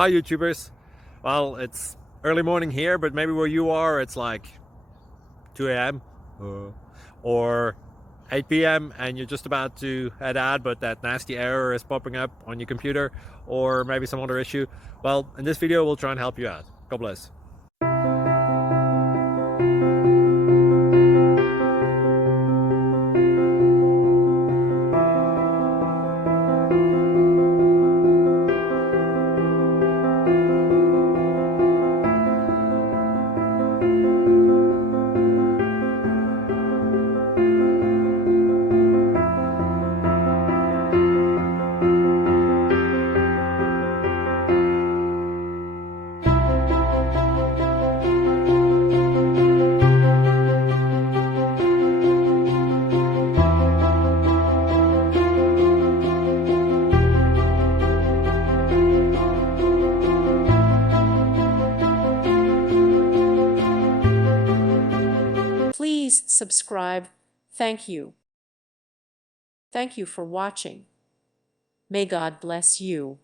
Hi YouTubers. Well, it's early morning here, but maybe where you are it's like 2 a.m. or 8 p.m. and you're just about to head out, but that nasty error is popping up on your computer, or maybe some other issue. Well, in this video we'll try and help you out. God bless. Please subscribe. Thank you. Thank you for watching. May God bless you.